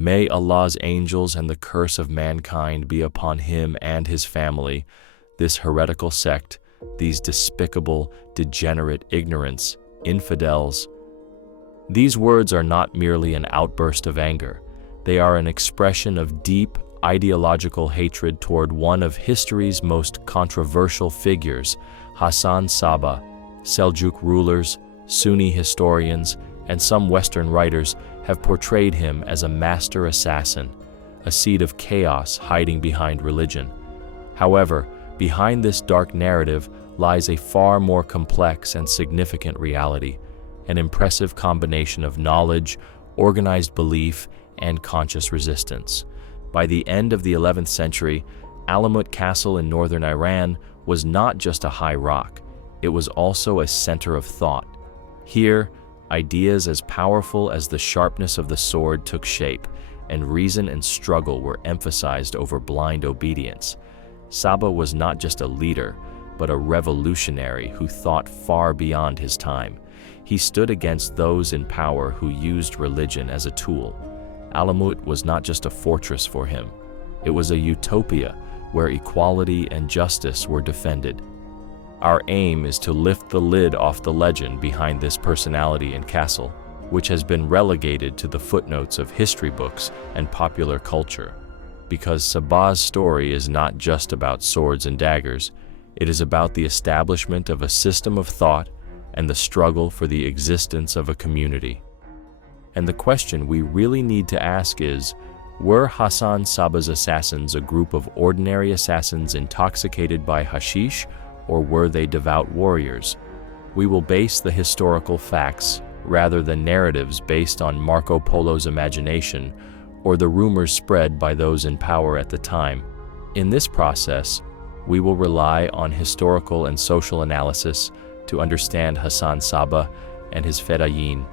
May Allah's angels and the curse of mankind be upon him and his family, this heretical sect, these despicable, degenerate ignorants, infidels. These words are not merely an outburst of anger. They are an expression of deep, ideological hatred toward one of history's most controversial figures, Hasan Sabbah. Seljuk rulers, Sunni historians, and some Western writers have portrayed him as a master assassin, a seed of chaos hiding behind religion. However, behind this dark narrative lies a far more complex and significant reality, an impressive combination of knowledge, organized belief, and conscious resistance. By the end of the 11th century, Alamut Castle in northern Iran was not just a high rock, it was also a center of thought. Here, ideas as powerful as the sharpness of the sword took shape, and reason and struggle were emphasized over blind obedience. Sabbah was not just a leader, but a revolutionary who thought far beyond his time. He stood against those in power who used religion as a tool. Alamut was not just a fortress for him. It was a utopia where equality and justice were defended. Our aim is to lift the lid off the legend behind this personality and castle, which has been relegated to the footnotes of history books and popular culture. Because Sabbah's story is not just about swords and daggers, it is about the establishment of a system of thought and the struggle for the existence of a community. And the question we really need to ask is, were Hasan Sabbah's assassins a group of ordinary assassins intoxicated by hashish, or were they devout warriors? We will base the historical facts rather than narratives based on Marco Polo's imagination or the rumors spread by those in power at the time. In this process, we will rely on historical and social analysis to understand Hasan Sabbah and his Fedayeen.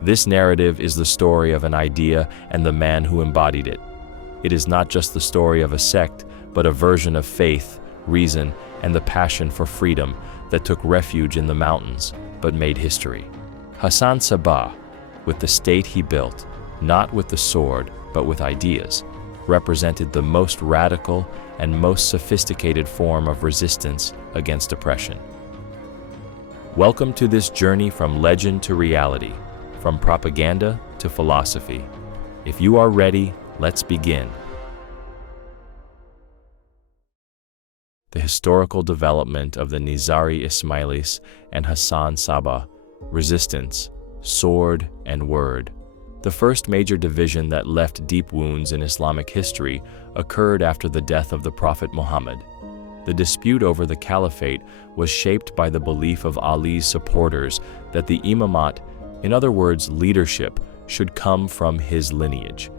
This narrative is the story of an idea and the man who embodied it. It is not just the story of a sect, but a version of faith, reason, and the passion for freedom that took refuge in the mountains, but made history. Hasan Sabbah, with the state he built, not with the sword, but with ideas, represented the most radical and most sophisticated form of resistance against oppression. Welcome to this journey from legend to reality, from propaganda to philosophy. If you are ready, let's begin. The historical development of the Nizari Ismailis and Hasan Sabbah, resistance, sword, and word. The first major division that left deep wounds in Islamic history occurred after the death of the Prophet Muhammad. The dispute over the caliphate was shaped by the belief of Ali's supporters that the imamat, in other words, leadership, should come from his lineage.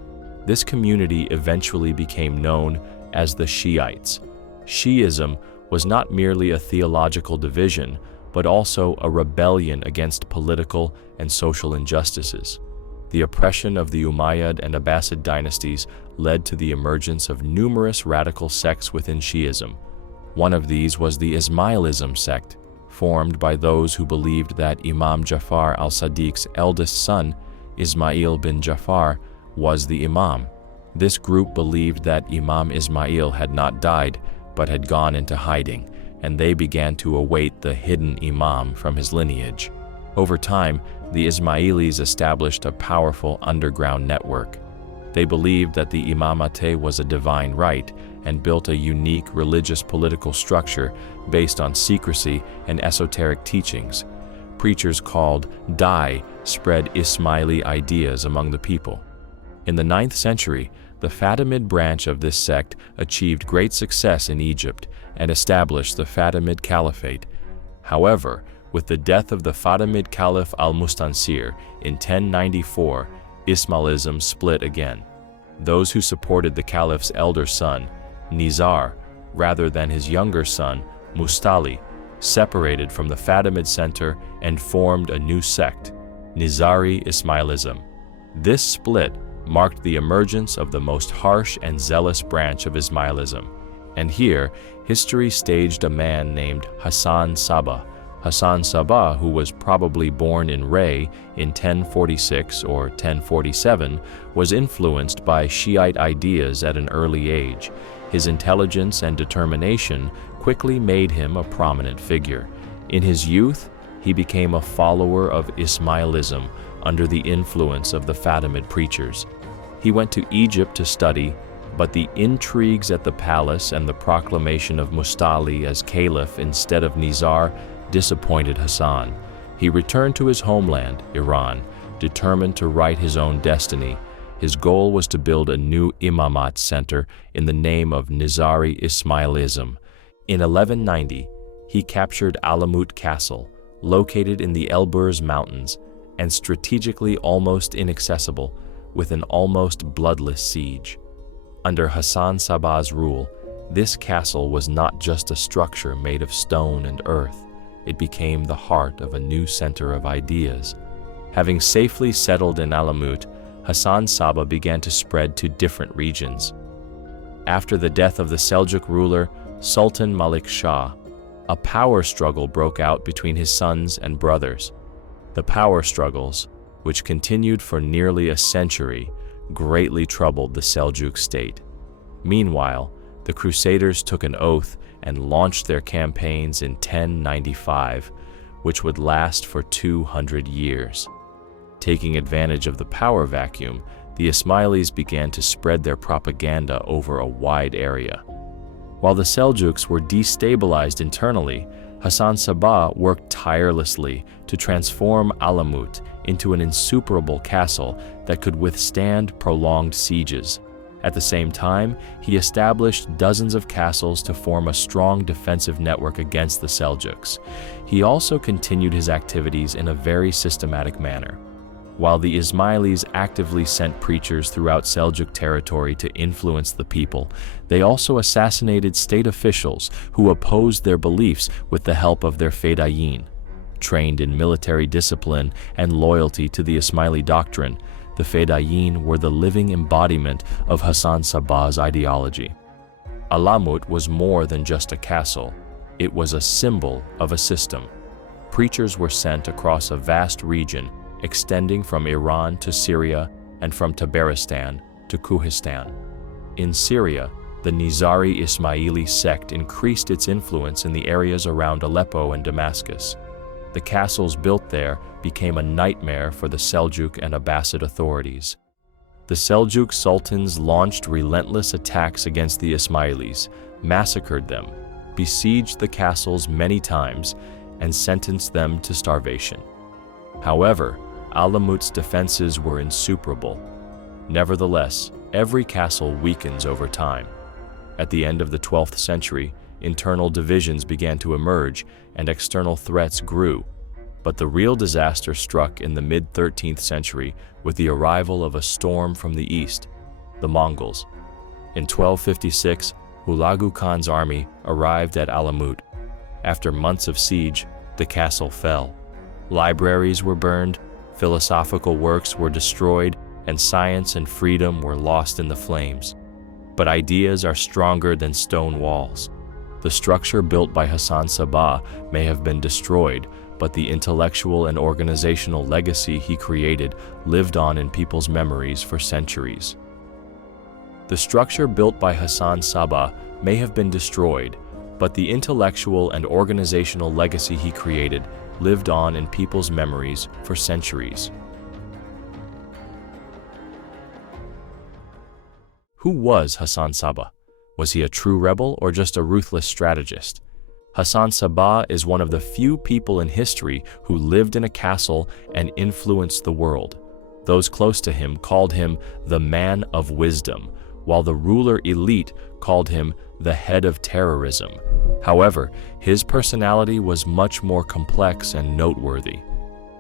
This community eventually became known as the Shiites. Shi'ism was not merely a theological division, but also a rebellion against political and social injustices. The oppression of the Umayyad and Abbasid dynasties led to the emergence of numerous radical sects within Shi'ism. One of these was the Ismailism sect, formed by those who believed that Imam Jafar al-Sadiq's eldest son, Ismail bin Jafar, was the Imam. This group believed that Imam Ismail had not died, but had gone into hiding, and they began to await the hidden Imam from his lineage. Over time, the Ismailis established a powerful underground network. They believed that the imamate was a divine right and built a unique religious political structure based on secrecy and esoteric teachings. Preachers called Dai spread Ismaili ideas among the people. In the 9th century, the Fatimid branch of this sect achieved great success in Egypt and established the Fatimid Caliphate. However, with the death of the Fatimid Caliph al-Mustansir in 1094, Ismailism split again. Those who supported the Caliph's elder son, Nizar, rather than his younger son, Mustali, separated from the Fatimid center and formed a new sect, Nizari Ismailism. This split marked the emergence of the most harsh and zealous branch of Ismailism. And here, history staged a man named Hasan Sabbah Hasan Sabbah, who was probably born in Ray in 1046 or 1047, was influenced by Shiite ideas at an early age. His intelligence and determination quickly made him a prominent figure. In his youth, he became a follower of Ismailism under the influence of the Fatimid preachers. He went to Egypt to study, but the intrigues at the palace and the proclamation of Mustali as caliph instead of Nizar disappointed Hasan. He returned to his homeland, Iran, determined to write his own destiny. His goal was to build a new imamat center in the name of Nizari Ismailism. In 1190, he captured Alamut Castle, located in the Elburz Mountains and strategically almost inaccessible, with an almost bloodless siege. Under Hasan Sabbah's rule, this castle was not just a structure made of stone and earth. It became the heart of a new center of ideas. Having safely settled in Alamut, Hasan Sabbah began to spread to different regions. After the death of the Seljuk ruler, Sultan Malik Shah, a power struggle broke out between his sons and brothers. The power struggles, which continued for nearly a century, greatly troubled the Seljuk state. Meanwhile, the Crusaders took an oath and launched their campaigns in 1095, which would last for 200 years. Taking advantage of the power vacuum, the Ismailis began to spread their propaganda over a wide area. While the Seljuks were destabilized internally, Hasan Sabbah worked tirelessly to transform Alamut into an insuperable castle that could withstand prolonged sieges. At the same time, he established dozens of castles to form a strong defensive network against the Seljuks. He also continued his activities in a very systematic manner. While the Ismailis actively sent preachers throughout Seljuk territory to influence the people, they also assassinated state officials who opposed their beliefs with the help of their Fedayeen. Trained in military discipline and loyalty to the Ismaili doctrine, the Fedayeen were the living embodiment of Hasan Sabbah's ideology. Alamut was more than just a castle. It was a symbol of a system. Preachers were sent across a vast region extending from Iran to Syria and from Tabaristan to Kuhistan. In Syria, the Nizari Ismaili sect increased its influence in the areas around Aleppo and Damascus. The castles built there became a nightmare for the Seljuk and Abbasid authorities. The Seljuk sultans launched relentless attacks against the Ismailis, massacred them, besieged the castles many times, and sentenced them to starvation. However, Alamut's defenses were insuperable. Nevertheless, every castle weakens over time. At the end of the 12th century, internal divisions began to emerge and external threats grew. But the real disaster struck in the mid-13th century with the arrival of a storm from the east, the Mongols. In 1256, Hulagu Khan's army arrived at Alamut. After months of siege, the castle fell. Libraries were burned, philosophical works were destroyed, and science and freedom were lost in the flames. But ideas are stronger than stone walls. The structure built by Hasan Sabbah may have been destroyed, but the intellectual and organizational legacy he created lived on in people's memories for centuries. The structure built by Hasan Sabbah may have been destroyed, but the intellectual and organizational legacy he created lived on in people's memories for centuries. Who was Hasan Sabbah? Was he a true rebel or just a ruthless strategist? Hasan Sabbah is one of the few people in history who lived in a castle and influenced the world. Those close to him called him the man of wisdom, while the ruler elite called him the head of terrorism. However, his personality was much more complex and noteworthy.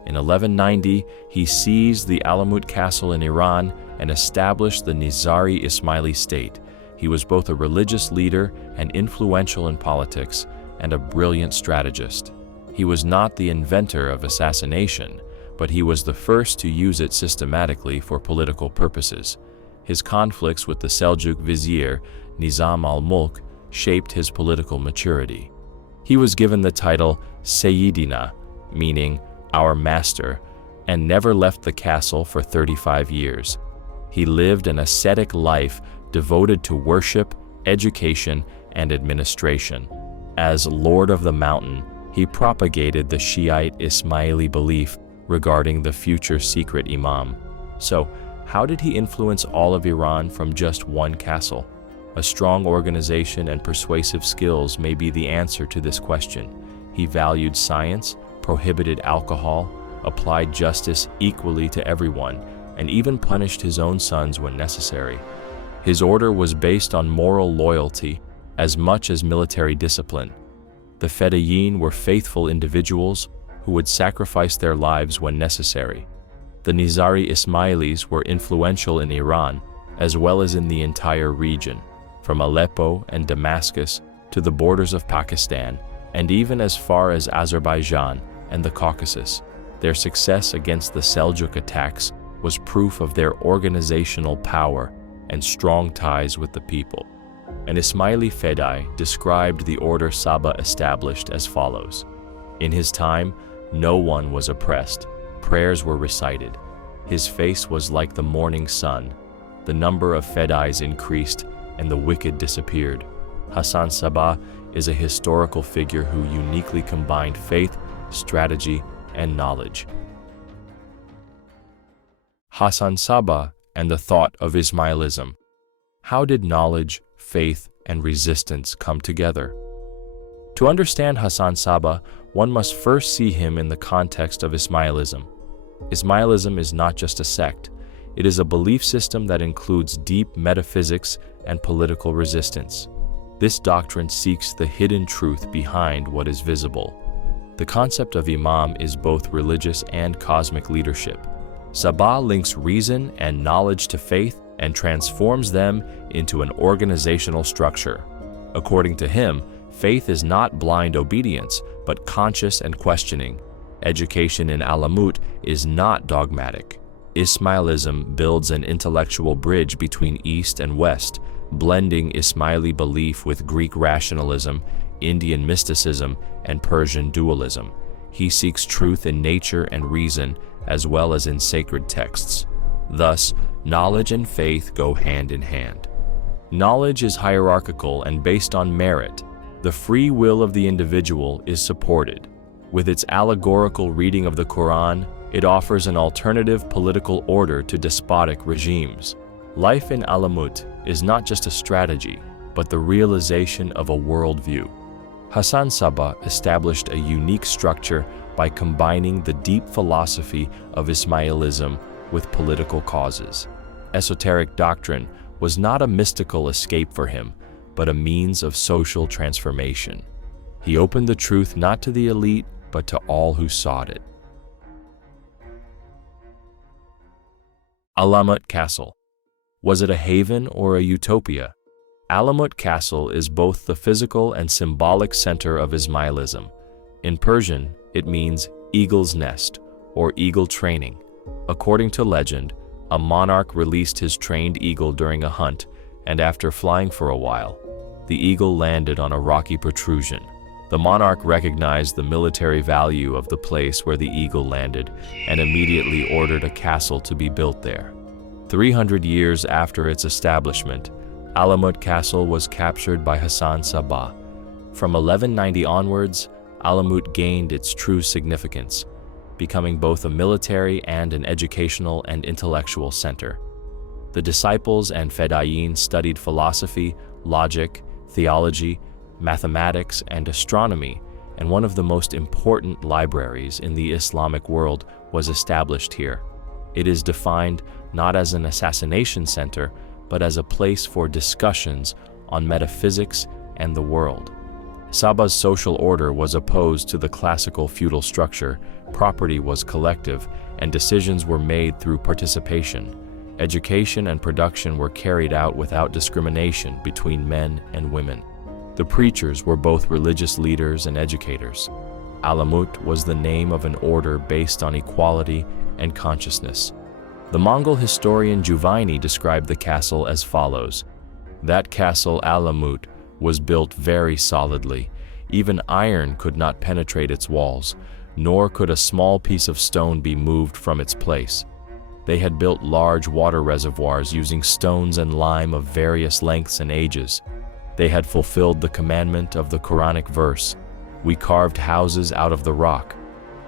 In 1190, he seized the Alamut Castle in Iran and established the Nizari Ismaili state. He was both a religious leader and influential in politics, and a brilliant strategist. He was not the inventor of assassination, but he was the first to use it systematically for political purposes. His conflicts with the Seljuk vizier, Nizam al-Mulk, shaped his political maturity. He was given the title Sayyidina, meaning our master, and never left the castle for 35 years. He lived an ascetic life devoted to worship, education, and administration. As Lord of the Mountain, he propagated the Shiite Ismaili belief regarding the future secret imam. So, how did he influence all of Iran from just one castle? A strong organization and persuasive skills may be the answer to this question. He valued science, prohibited alcohol, applied justice equally to everyone, and even punished his own sons when necessary. His order was based on moral loyalty as much as military discipline. The Fedayeen were faithful individuals who would sacrifice their lives when necessary. The Nizari Ismailis were influential in Iran, as well as in the entire region, from Aleppo and Damascus to the borders of Pakistan, and even as far as Azerbaijan and the Caucasus. Their success against the Seljuk attacks was proof of their organizational power and strong ties with the people. An Ismaili Fedai described the order Sabbah established as follows. In his time, no one was oppressed. Prayers were recited. His face was like the morning sun. The number of Fedais increased, and the wicked disappeared. Hasan Sabbah is a historical figure who uniquely combined faith, strategy, and knowledge. Hasan Sabbah and the thought of Ismailism. How did knowledge, faith, and resistance come together? To understand Hasan Sabbah, one must first see him in the context of Ismailism. Ismailism is not just a sect. It is a belief system that includes deep metaphysics and political resistance. This doctrine seeks the hidden truth behind what is visible. The concept of imam is both religious and cosmic leadership. Sabbah links reason and knowledge to faith and transforms them into an organizational structure. According to him, faith is not blind obedience, but conscious and questioning. Education in Alamut is not dogmatic. Ismailism builds an intellectual bridge between East and West, blending Ismaili belief with Greek rationalism, Indian mysticism, and Persian dualism. He seeks truth in nature and reason, as well as in sacred texts. Thus, knowledge and faith go hand in hand. Knowledge is hierarchical and based on merit. The free will of the individual is supported. With its allegorical reading of the Quran, it offers an alternative political order to despotic regimes. Life in Alamut is not just a strategy, but the realization of a worldview. Hasan Sabbah established a unique structure by combining the deep philosophy of Ismailism with political causes. Esoteric doctrine was not a mystical escape for him, but a means of social transformation. He opened the truth not to the elite, but to all who sought it. Alamut Castle. Was it a haven or a utopia? Alamut Castle is both the physical and symbolic center of Ismailism. In Persian, it means eagle's nest or eagle training. According to legend, a monarch released his trained eagle during a hunt, and after flying for a while, the eagle landed on a rocky protrusion. The monarch recognized the military value of the place where the eagle landed and immediately ordered a castle to be built there. 300 years after its establishment, Alamut Castle was captured by Hasan Sabbah. From 1190 onwards, Alamut gained its true significance, becoming both a military and an educational and intellectual center. The disciples and Fedayeen studied philosophy, logic, theology, mathematics, and astronomy, and one of the most important libraries in the Islamic world was established here. It is defined not as an assassination center, but as a place for discussions on metaphysics and the world. Sabbah's social order was opposed to the classical feudal structure. Property was collective, and decisions were made through participation. Education and production were carried out without discrimination between men and women. The preachers were both religious leaders and educators. Alamut was the name of an order based on equality and consciousness. The Mongol historian Juvaini described the castle as follows. That castle, Alamut, was built very solidly. Even iron could not penetrate its walls, nor could a small piece of stone be moved from its place. They had built large water reservoirs using stones and lime of various lengths and ages. They had fulfilled the commandment of the Quranic verse, "We carved houses out of the rock."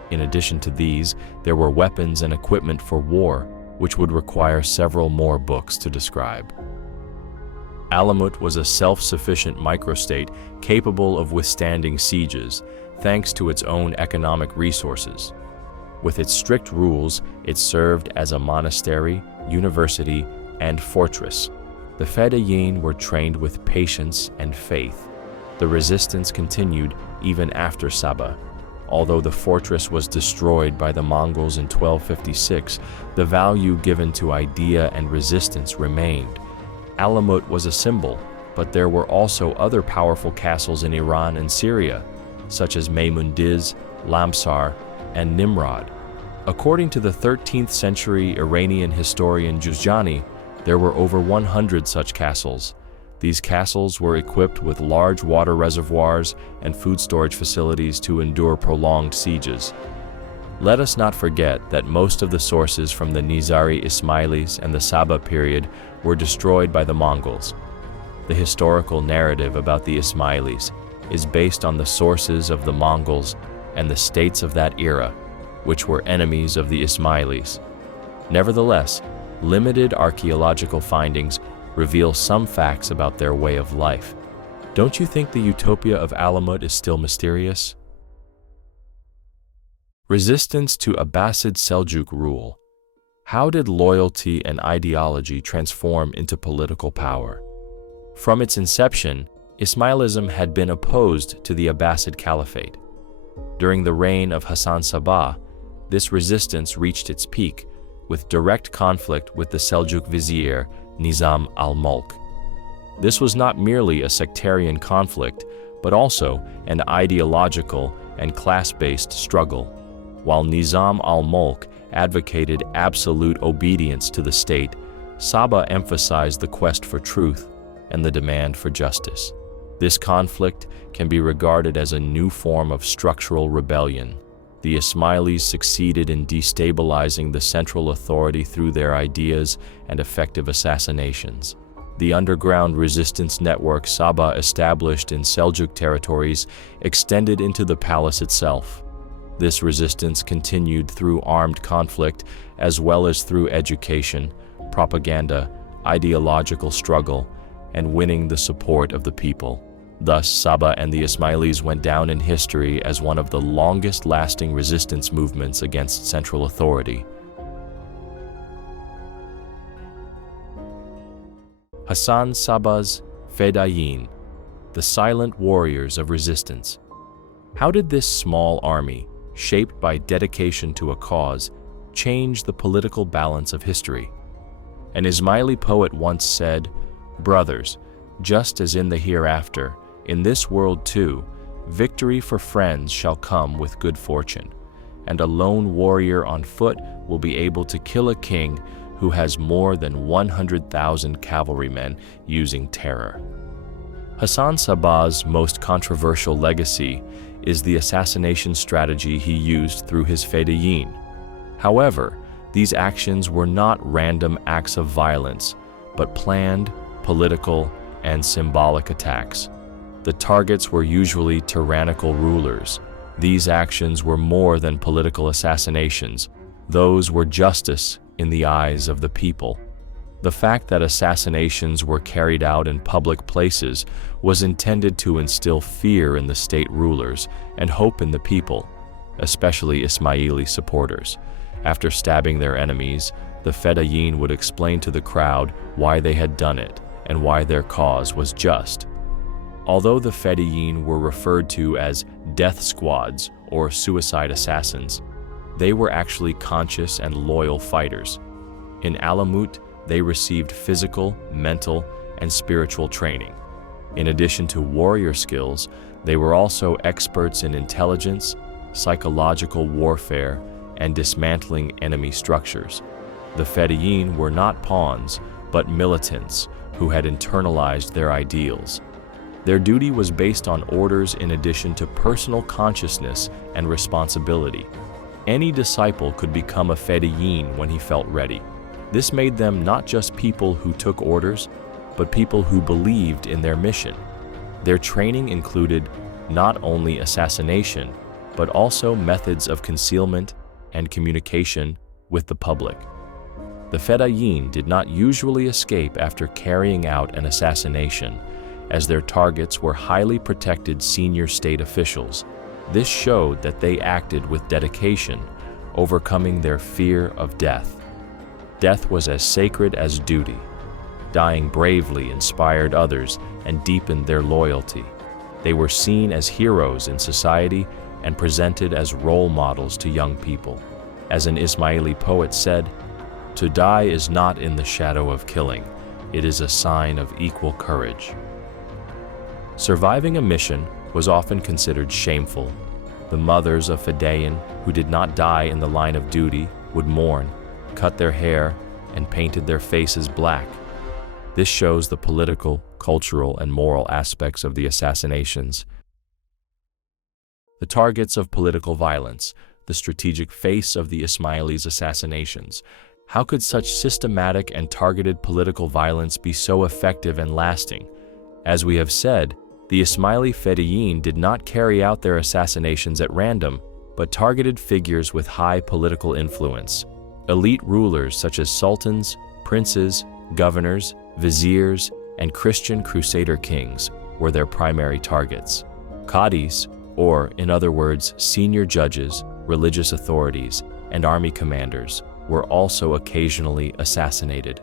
In addition to these, there were weapons and equipment for war, which would require several more books to describe. Alamut was a self-sufficient microstate capable of withstanding sieges, thanks to its own economic resources. With its strict rules, it served as a monastery, university, and fortress. The Fedayeen were trained with patience and faith. The resistance continued even after Sabbah. Although the fortress was destroyed by the Mongols in 1256, the value given to idea and resistance remained. Alamut was a symbol, but there were also other powerful castles in Iran and Syria, such as Meymundiz, Lamsar, and Nimrod. According to the 13th century Iranian historian Juzjani, there were over 100 such castles. These castles were equipped with large water reservoirs and food storage facilities to endure prolonged sieges. Let us not forget that most of the sources from the Nizari Ismailis and the Sabbah period were destroyed by the Mongols. The historical narrative about the Ismailis is based on the sources of the Mongols and the states of that era, which were enemies of the Ismailis. Nevertheless, limited archaeological findings reveal some facts about their way of life. Don't you think the utopia of Alamut is still mysterious? Resistance to Abbasid-Seljuk rule. How did loyalty and ideology transform into political power? From its inception, Ismailism had been opposed to the Abbasid Caliphate. During the reign of Hasan Sabbah, this resistance reached its peak, with direct conflict with the Seljuk vizier Nizam al-Mulk. This was not merely a sectarian conflict, but also an ideological and class-based struggle. While Nizam al-Mulk advocated absolute obedience to the state, Sabbah emphasized the quest for truth and the demand for justice. This conflict can be regarded as a new form of structural rebellion. The Ismailis succeeded in destabilizing the central authority through their ideas and effective assassinations. The underground resistance network Sabbah established in Seljuk territories extended into the palace itself. This resistance continued through armed conflict as well as through education, propaganda, ideological struggle, and winning the support of the people. Thus, Sabbah and the Ismailis went down in history as one of the longest-lasting resistance movements against central authority. Hasan Sabbah's Fedayeen, the silent warriors of resistance. How did this small army, shaped by dedication to a cause, change the political balance of history? An Ismaili poet once said, "Brothers, just as in the hereafter, in this world too, victory for friends shall come with good fortune, and a lone warrior on foot will be able to kill a king who has more than 100,000 cavalrymen using terror." Hasan Sabbah's most controversial legacy is the assassination strategy he used through his Fedayeen. However, these actions were not random acts of violence, but planned, political, and symbolic attacks. The targets were usually tyrannical rulers. These actions were more than political assassinations. Those were justice in the eyes of the people. The fact that assassinations were carried out in public places was intended to instill fear in the state rulers and hope in the people, especially Ismaili supporters. After stabbing their enemies, the Fedayeen would explain to the crowd why they had done it and why their cause was just. Although the Fedayeen were referred to as death squads or suicide assassins, they were actually conscious and loyal fighters. In Alamut, they received physical, mental, and spiritual training. In addition to warrior skills, they were also experts in intelligence, psychological warfare, and dismantling enemy structures. The Fedayeen were not pawns, but militants who had internalized their ideals. Their duty was based on orders in addition to personal consciousness and responsibility. Any disciple could become a Fedayeen when he felt ready. This made them not just people who took orders, but people who believed in their mission. Their training included not only assassination, but also methods of concealment and communication with the public. The Fedayeen did not usually escape after carrying out an assassination, as their targets were highly protected senior state officials. This showed that they acted with dedication, overcoming their fear of death. Death was as sacred as duty. Dying bravely inspired others and deepened their loyalty. They were seen as heroes in society and presented as role models to young people. As an Ismaili poet said, "To die is not in the shadow of killing. It is a sign of equal courage." Surviving a mission was often considered shameful. The mothers of Fedayeen who did not die in the line of duty would mourn, cut their hair, and painted their faces black. This shows the political, cultural, and moral aspects of the assassinations. The targets of political violence, the strategic face of the Ismailis' assassinations. How could such systematic and targeted political violence be so effective and lasting? As we have said, the Ismaili Fedayeen did not carry out their assassinations at random, but targeted figures with high political influence. Elite rulers such as sultans, princes, governors, viziers, and Christian crusader kings were their primary targets. Qadis, or in other words, senior judges, religious authorities, and army commanders, were also occasionally assassinated.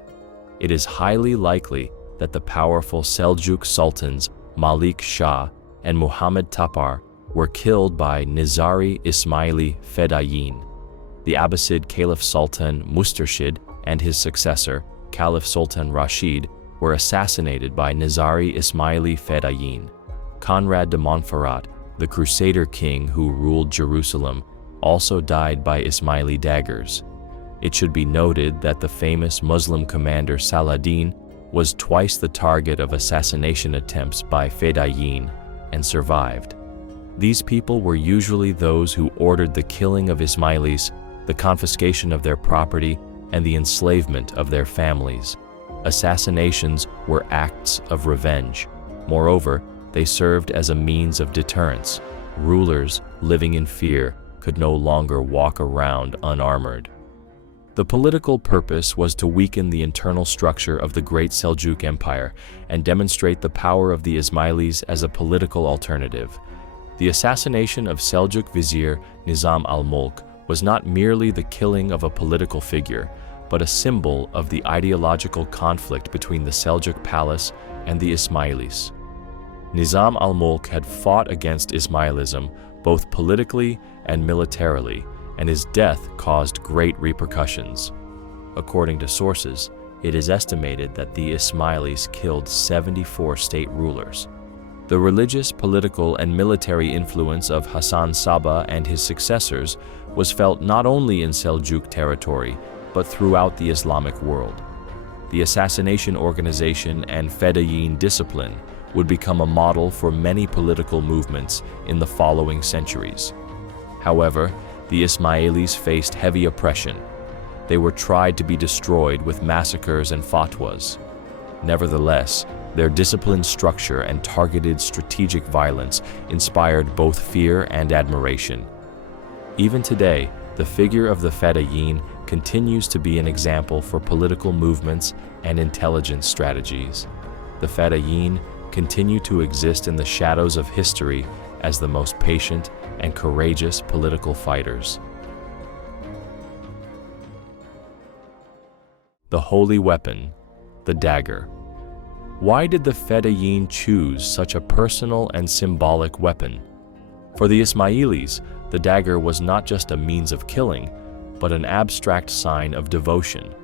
It is highly likely that the powerful Seljuk sultans Malik Shah and Muhammad Tapar were killed by Nizari Ismaili Fedayeen. The Abbasid Caliph Sultan Mustarshid and his successor, Caliph Sultan Rashid, were assassinated by Nizari Ismaili Fedayeen. Conrad de Montferrat, the Crusader king who ruled Jerusalem, also died by Ismaili daggers. It should be noted that the famous Muslim commander Saladin was twice the target of assassination attempts by Fedayeen and survived. These people were usually those who ordered the killing of Ismailis, the confiscation of their property, and the enslavement of their families. Assassinations were acts of revenge. Moreover, they served as a means of deterrence. Rulers living in fear could no longer walk around unarmored. The political purpose was to weaken the internal structure of the Great Seljuk Empire and demonstrate the power of the Ismailis as a political alternative. The assassination of Seljuk vizier Nizam al-Mulk was not merely the killing of a political figure, but a symbol of the ideological conflict between the Seljuk palace and the Ismailis. Nizam al-Mulk had fought against Ismailism both politically and militarily, and his death caused great repercussions. According to sources, it is estimated that the Ismailis killed 74 state rulers. The religious, political, and military influence of Hasan Sabbah and his successors was felt not only in Seljuk territory, but throughout the Islamic world. The assassination organization and Fedayeen discipline would become a model for many political movements in the following centuries. However, the Ismailis faced heavy oppression. They were tried to be destroyed with massacres and fatwas. Nevertheless, their disciplined structure and targeted strategic violence inspired both fear and admiration. Even today, the figure of the Fedayeen continues to be an example for political movements and intelligence strategies. The Fedayeen continue to exist in the shadows of history as the most patient and courageous political fighters. The holy weapon, the dagger. Why did the Fedayeen choose such a personal and symbolic weapon? For the Ismailis, the dagger was not just a means of killing, but an abstract sign of devotion.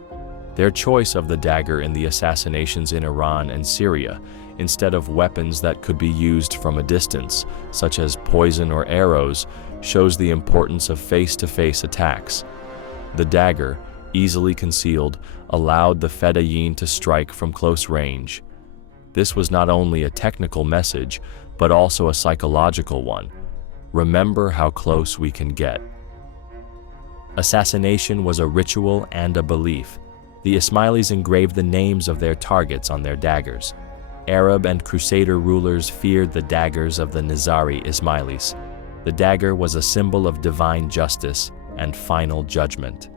Their choice of the dagger in the assassinations in Iran and Syria, instead of weapons that could be used from a distance, such as poison or arrows, shows the importance of face-to-face attacks. The dagger, easily concealed, allowed the Fedayeen to strike from close range. this was not only a technical message, but also a psychological one. Remember how close we can get. Assassination was a ritual and a belief. The Ismailis engraved the names of their targets on their daggers. Arab and Crusader rulers feared the daggers of the Nizari Ismailis. The dagger was a symbol of divine justice and final judgment.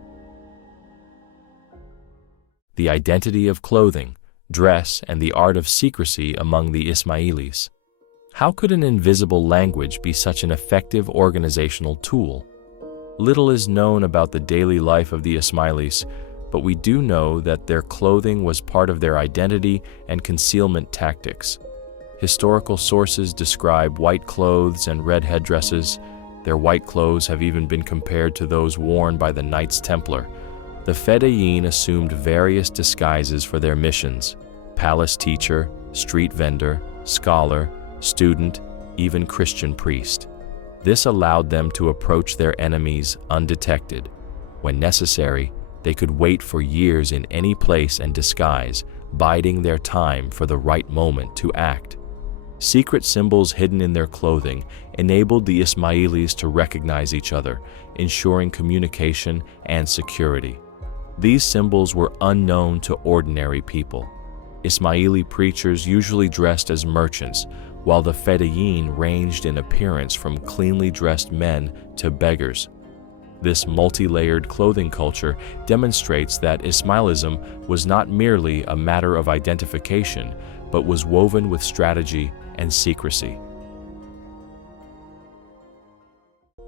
The identity of clothing, dress, and the art of secrecy among the Ismailis. How could an invisible language be such an effective organizational tool? Little is known about the daily life of the Ismailis, but we do know that their clothing was part of their identity and concealment tactics. Historical sources describe white clothes and red headdresses. Their white clothes have even been compared to those worn by the Knights Templar. The Fedayeen assumed various disguises for their missions: palace teacher, street vendor, scholar, student, even Christian priest. This allowed them to approach their enemies undetected. When necessary, they could wait for years in any place and disguise, biding their time for the right moment to act. Secret symbols hidden in their clothing enabled the Ismailis to recognize each other, ensuring communication and security. These symbols were unknown to ordinary people. Ismaili preachers usually dressed as merchants, while the Fedayeen ranged in appearance from cleanly dressed men to beggars. This multi-layered clothing culture demonstrates that Ismailism was not merely a matter of identification, but was woven with strategy and secrecy.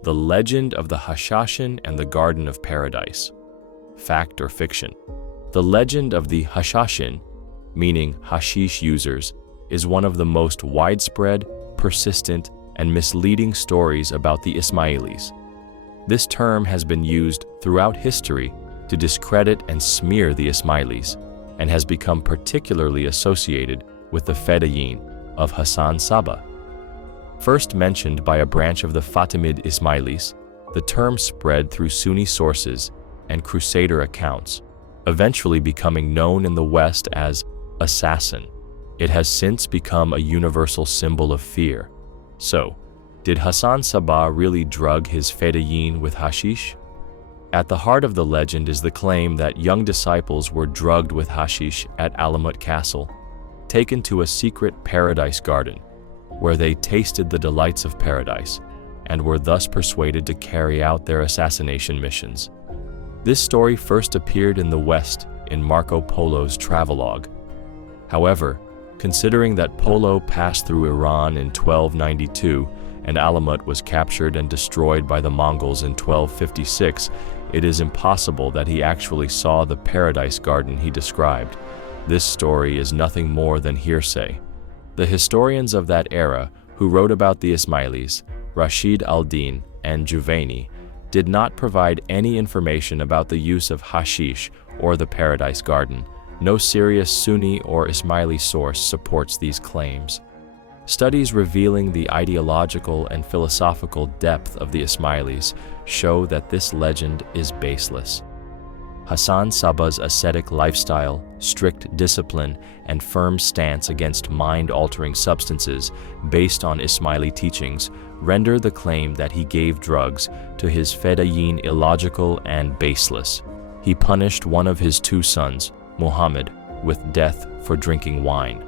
The legend of the Hashashin and the Garden of Paradise. Fact or fiction? The legend of the Hashashin, meaning hashish users, is one of the most widespread, persistent, and misleading stories about the Ismailis. This term has been used throughout history to discredit and smear the Ismailis, and has become particularly associated with the Fedayeen of Hasan Sabbah. First mentioned by a branch of the Fatimid Ismailis, the term spread through Sunni sources and Crusader accounts, eventually becoming known in the West as assassin. It has since become a universal symbol of fear. So, did Hasan Sabbah really drug his Fedayeen with hashish? At the heart of the legend is the claim that young disciples were drugged with hashish at Alamut Castle, taken to a secret paradise garden, where they tasted the delights of paradise, and were thus persuaded to carry out their assassination missions. This story first appeared in the West in Marco Polo's travelogue. However, considering that Polo passed through Iran in 1292 and Alamut was captured and destroyed by the Mongols in 1256, it is impossible that he actually saw the paradise garden he described. This story is nothing more than hearsay. The historians of that era who wrote about the Ismailis, Rashid al-Din and Juvaini, did not provide any information about the use of hashish or the paradise garden. No serious Sunni or Ismaili source supports these claims. Studies revealing the ideological and philosophical depth of the Ismailis show that this legend is baseless. Hasan Sabbah's ascetic lifestyle, strict discipline, and firm stance against mind-altering substances based on Ismaili teachings render the claim that he gave drugs to his Fedayeen illogical and baseless. He punished one of his two sons, Muhammad, with death for drinking wine.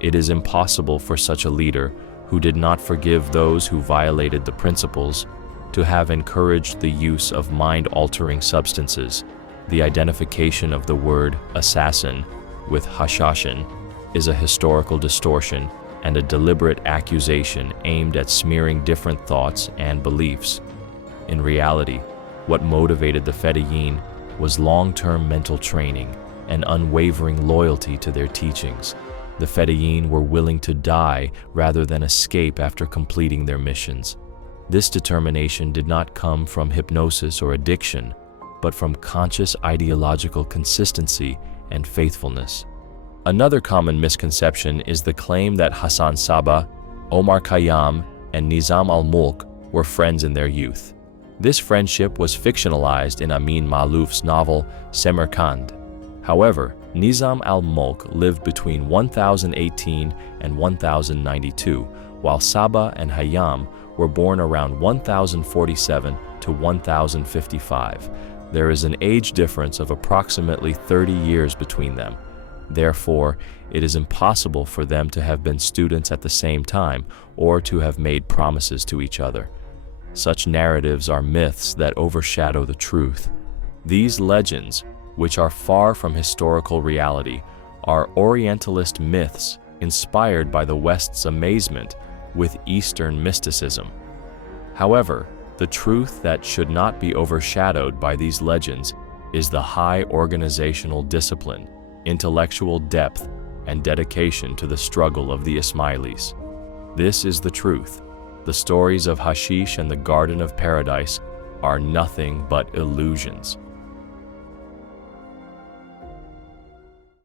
It is impossible for such a leader, who did not forgive those who violated the principles, to have encouraged the use of mind-altering substances. The identification of the word assassin with Hashashin is a historical distortion and a deliberate accusation aimed at smearing different thoughts and beliefs. In reality, what motivated the Fedayeen was long-term mental training and unwavering loyalty to their teachings. The Fedayeen were willing to die rather than escape after completing their missions. This determination did not come from hypnosis or addiction, but from conscious ideological consistency and faithfulness. Another common misconception is the claim that Hasan Sabbah, Omar Khayyam, and Nizam al-Mulk were friends in their youth. This friendship was fictionalized in Amin Malouf's novel Samarkand. However, Nizam al-Mulk lived between 1018 and 1092, while Sabbah and Hayam were born around 1047 to 1055. There is an age difference of approximately 30 years between them. Therefore, it is impossible for them to have been students at the same time or to have made promises to each other. Such narratives are myths that overshadow the truth. These legends, which are far from historical reality, are Orientalist myths inspired by the West's amazement with Eastern mysticism. However, the truth that should not be overshadowed by these legends is the high organizational discipline, intellectual depth, and dedication to the struggle of the Ismailis. This is the truth. The stories of Hashish and the Garden of Paradise are nothing but illusions.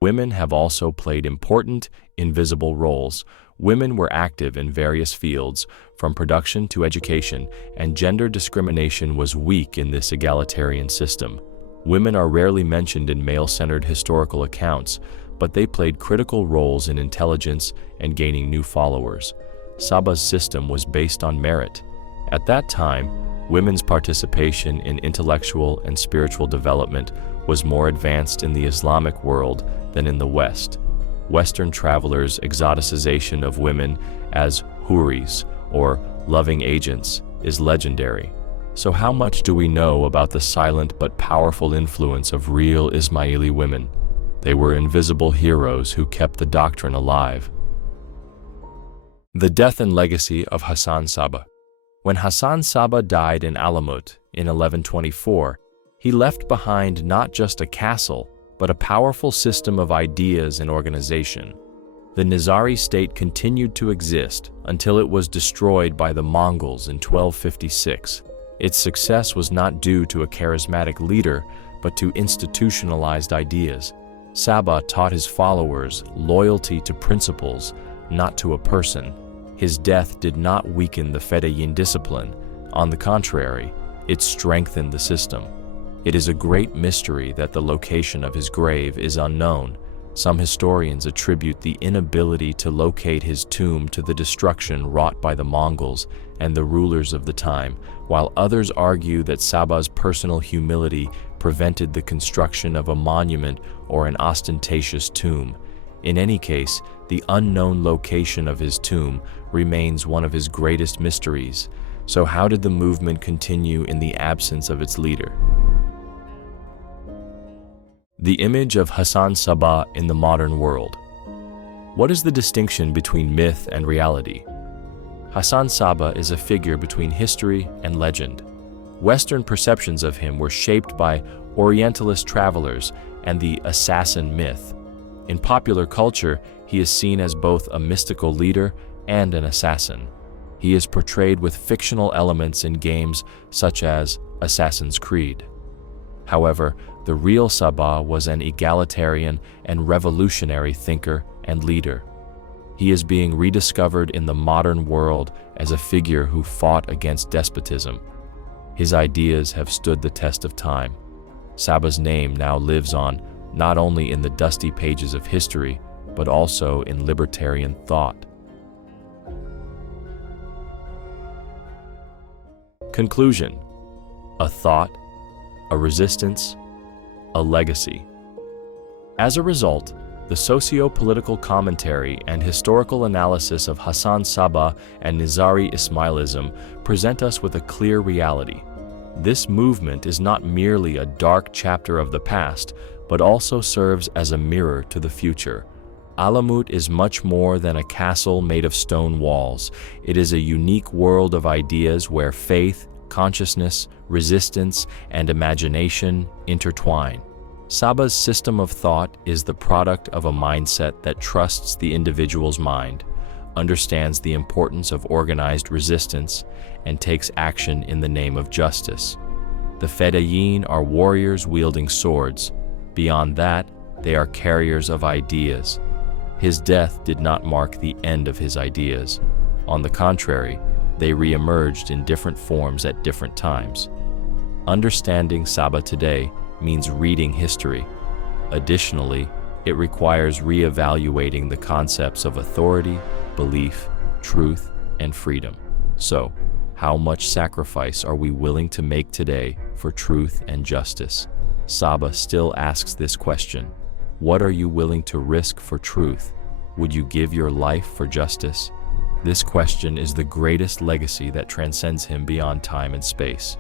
Women have also played important, invisible roles. Women were active in various fields, from production to education, and gender discrimination was weak in this egalitarian system. Women are rarely mentioned in male-centered historical accounts, but they played critical roles in intelligence and gaining new followers. Sabbah's system was based on merit. At that time, women's participation in intellectual and spiritual development was more advanced in the Islamic world than in the West. Western travelers' exoticization of women as huris, or loving agents, is legendary. So how much do we know about the silent but powerful influence of real Ismaili women? They were invisible heroes who kept the doctrine alive. The death and legacy of Hasan Sabbah. When Hasan Sabbah died in Alamut in 1124, he left behind not just a castle, but a powerful system of ideas and organization. The Nizari state continued to exist until it was destroyed by the Mongols in 1256. Its success was not due to a charismatic leader, but to institutionalized ideas. Sabbah taught his followers loyalty to principles, not to a person. His death did not weaken the Fedayeen discipline. On the contrary, it strengthened the system. It is a great mystery that the location of his grave is unknown. Some historians attribute the inability to locate his tomb to the destruction wrought by the Mongols and the rulers of the time, while others argue that Sabbah's personal humility prevented the construction of a monument or an ostentatious tomb. In any case, the unknown location of his tomb remains one of his greatest mysteries. So how did the movement continue in the absence of its leader? The image of Hasan Sabbah in the modern world. What is the distinction between myth and reality? Hasan Sabbah is a figure between history and legend. Western perceptions of him were shaped by Orientalist travelers and the assassin myth. In popular culture, he is seen as both a mystical leader and an assassin. He is portrayed with fictional elements in games such as Assassin's Creed. However, the real Sabbah was an egalitarian and revolutionary thinker and leader. He is being rediscovered in the modern world as a figure who fought against despotism. His ideas have stood the test of time. Sabbah's name now lives on not only in the dusty pages of history, but also in libertarian thought. Conclusion: a thought, a resistance, a legacy. As a result, the socio-political commentary and historical analysis of Hasan Sabbah and Nizari Ismailism present us with a clear reality. This movement is not merely a dark chapter of the past, but also serves as a mirror to the future. Alamut is much more than a castle made of stone walls. It is a unique world of ideas where faith, consciousness, resistance, and imagination intertwine. Sabbah's system of thought is the product of a mindset that trusts the individual's mind, understands the importance of organized resistance, and takes action in the name of justice. The Fedayeen are warriors wielding swords. Beyond that, they are carriers of ideas. His death did not mark the end of his ideas. On the contrary, they re-emerged in different forms at different times. Understanding Sabbah today means reading history. Additionally, it requires re-evaluating the concepts of authority, belief, truth, and freedom. So, how much sacrifice are we willing to make today for truth and justice? Sabbah still asks this question. What are you willing to risk for truth? Would you give your life for justice? This question is the greatest legacy that transcends him beyond time and space.